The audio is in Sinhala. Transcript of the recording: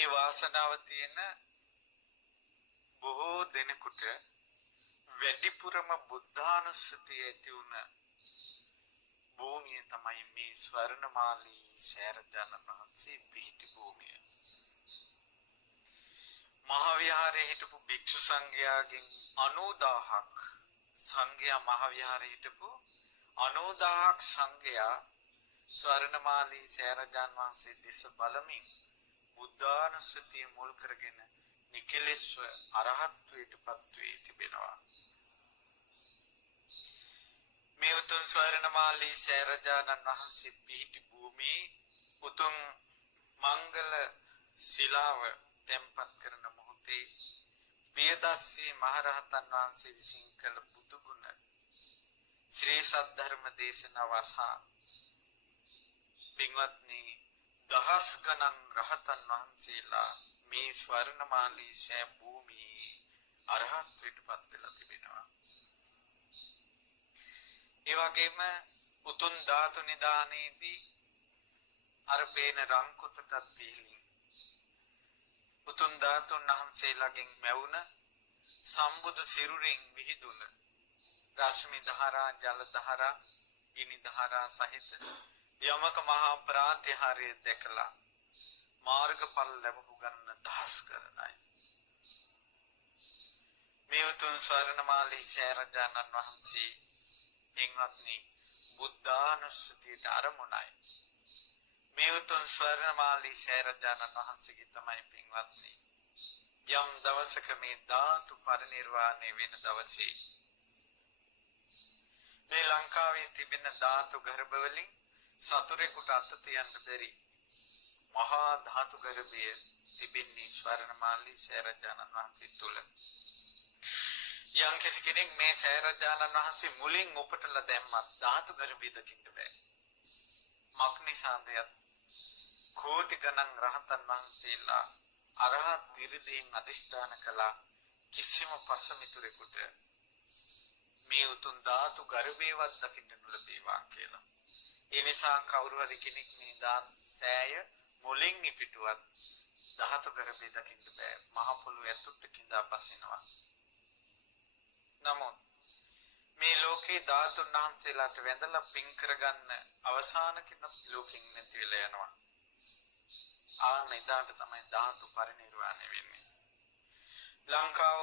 ඒ වාසනාව තියෙන බොහෝ දෙනෙකුට වැඩිපුරම බුද්ධානුස්සතිය ඇති වුණ භූමිය තමයි මේ ස්වර්ණමාලී සෑරජානන් වහන්සේ පිහිටි භූමිය. මහාවිහාරයේ හිටපු භික්ෂු සංඝයාගෙන් 90000ක් සංඝයා මහාවිහාරයේ හිටපු 90000ක් සංඝයා ස්වර්ණමාලී සෑරජානන් වහන්සේ දෙස බලමින් බුද්ධානුස්සතිය මුල් කරගෙන නිකලෙස්ව අරහත්වයට පත් වී තිබෙනවා. මේ උතුම් ස්වර්ණමාලී සෑරජානන් වහන්සේ පිහිටි භූමියේ උතුම් මංගල ශිලාව තැන්පත් කරන මොහොතේ පියදස්සී මහරහතන් වහන්සේ විසින් කළ බුදුගුණ ශ්‍රී සද්ධර්ම දේශනාව අසා පින්වත්නි දහස් ගණන් රහතන් වහන්සේලා මේ ස්වර්ණමාලී සෑ භූමියේ අරහත්වයට පත් වෙලා තිබෙනවා. ඒ වගේම උතුම් ධාතු නිදානයේදී අර පේන රංකොතටත් දීලින් උතුම් ධාතුන් වහන්සේලාගෙන් මැවුන සම්බුදු සිරුරෙන් විහිදුන රශ්මි ධාරා ජල ධාරා ගිනි ධාරා සහිත යමක මහා ප්‍රාතිහාර්ය දැකලා මාර්ගඵල ලැබපු ගන්න දහස් කරනයි. මේ උතුම් ස්වර්ණමාලී සෑරජානන් වහන්සේ පින්වත්නි බුද්ධානුස්සතියට අරමුණයි. මේ උතුම් ස්වර්ණමාලී සෑරජානන් වහන්සේගේ තමයි පින්වත්නි යම් දවසක මේ ධාතු පරිනිර්වාණය වෙන දවසේ මේ ලංකාවේ තිබෙන ධාතු ගර්භවලින් සතුරෙකුට අත තියන්න බැරි මහා ධාතු ගර්භය තිබෙන්නේ ස්වර්ණමාලී සෑරජානන් වහන්සේ තුල. යම් කෙනෙක් මේ සෑරජානන් වහන්සේ මුලින් උපටලා දැම්මත් ධාතු ගර්භය දකින්න බෑ. මක්නිසාද කෝටි ගණන් රහතන් වහන්සේලා අරහත් දිරිදීන් අධිෂ්ඨාන කළා කිසිම පසමිතුරෙකුට මේ උතුම් ධාතු ගර්භයවත් දකින්න නොලැබේවා කියලා. ඒ නිසා කවුරු හරි කෙනෙක් මේ සෑය මුලින් ඉපිටුවත් ධාතු ගර්භය දකින්න බෑ. මහ පොළොව ඇතුළට කිඳා පසිනවා. නමුත් මේ ලෝකේ ධාතුන් වහන්සේලාට වැඳලා පින් කරගන්න අවසාන කෙනෙක් ලෝකෙන් නැති වෙලා යනවා. ආනෙදාට තමයි ධාතු පරිනිර්වාණය වෙන්නේ. ලංකාව